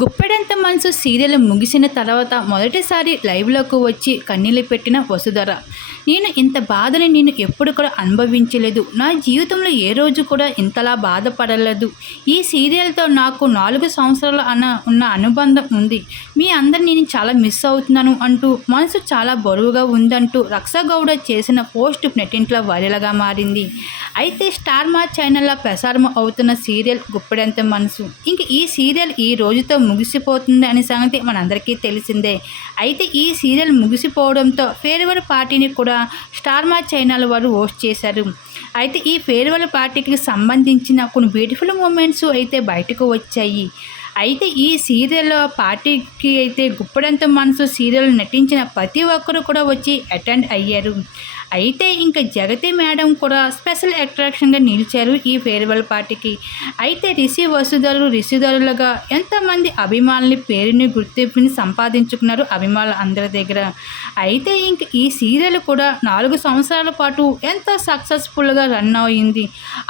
గుప్పెడంత మనసు సీరియల్ ముగిసిన తర్వాత మొదటిసారి లైవ్లోకి వచ్చి కన్నీళ్ళు పెట్టిన వసుధర నేను ఇంత బాధని నేను ఎప్పుడు కూడా అనుభవించలేదు. నా జీవితంలో ఏ రోజు కూడా ఇంతలా బాధపడలేదు. ఈ సీరియల్తో నాకు నాలుగు సంవత్సరాలు అన్న ఉన్న అనుబంధం ఉంది. మీ అందరు నేను చాలా మిస్ అవుతున్నాను అంటూ మనసు చాలా బరువుగా ఉందంటూ రక్షగౌడ చేసిన పోస్ట్ నెట్టింట్లో వైరల్గా మారింది. అయితే స్టార్ మా ఛానల్లో ప్రసారం అవుతున్న సీరియల్ గుప్పెడంత మనసు. ఇంక ఈ సీరియల్ ఈ రోజుతో ముగిసిపోతుంది అనే సంగతి మనందరికీ తెలిసిందే. అయితే ఈ సీరియల్ ముగిసిపోవడంతో ఫేర్వెల్ పార్టీని కూడా స్టార్ మా ఛానల్ వారు హోస్ట్ చేశారు. అయితే ఈ ఫేర్వెల్ పార్టీకి సంబంధించిన కొన్ని బ్యూటిఫుల్ మూమెంట్స్ అయితే బయటకు వచ్చాయి. అయితే ఈ సీరియల్ పార్టీకి అయితే గుప్పడంత మనసు సీరియల్ నటించిన ప్రతి ఒక్కరు కూడా వచ్చి అటెండ్ అయ్యారు. అయితే ఇంకా జగతి మేడం కూడా స్పెషల్ అట్రాక్షన్గా నిలిచారు ఈ ఫేర్వెల్ పార్టీకి. అయితే రిషి వసుధరులు రిషిధరులుగా ఎంతమంది అభిమానులని పేరుని గుర్తింపుని సంపాదించుకున్నారు అభిమానులు అందరి దగ్గర. అయితే ఇంక ఈ సీరియల్ కూడా నాలుగు సంవత్సరాల పాటు ఎంతో సక్సెస్ఫుల్గా రన్ అయింది.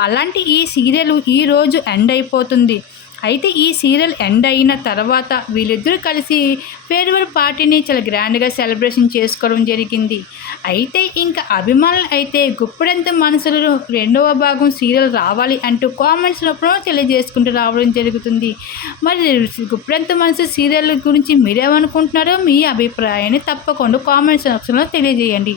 అలాంటి ఈ సీరియల్ ఈరోజు ఎండ్ అయిపోతుంది. అయితే ఈ సీరియల్ ఎండ్ అయిన తర్వాత వీళ్ళిద్దరూ కలిసి ఫేర్వెల్ పార్టీని చాలా గ్రాండ్గా సెలబ్రేషన్ చేసుకోవడం జరిగింది. అయితే ఇంకా అభిమానులు అయితే గుప్పెడంత మనసులు రెండవ భాగం సీరియల్ రావాలి అంటూ కామెంట్స్లో తెలియజేసుకుంటూ రావడం జరుగుతుంది. మరి గుప్పెడంత మనసు సీరియల్ గురించి మీరేమనుకుంటున్నారో మీ అభిప్రాయాన్ని తప్పకుండా కామెంట్స్ సెక్షన్లో తెలియజేయండి.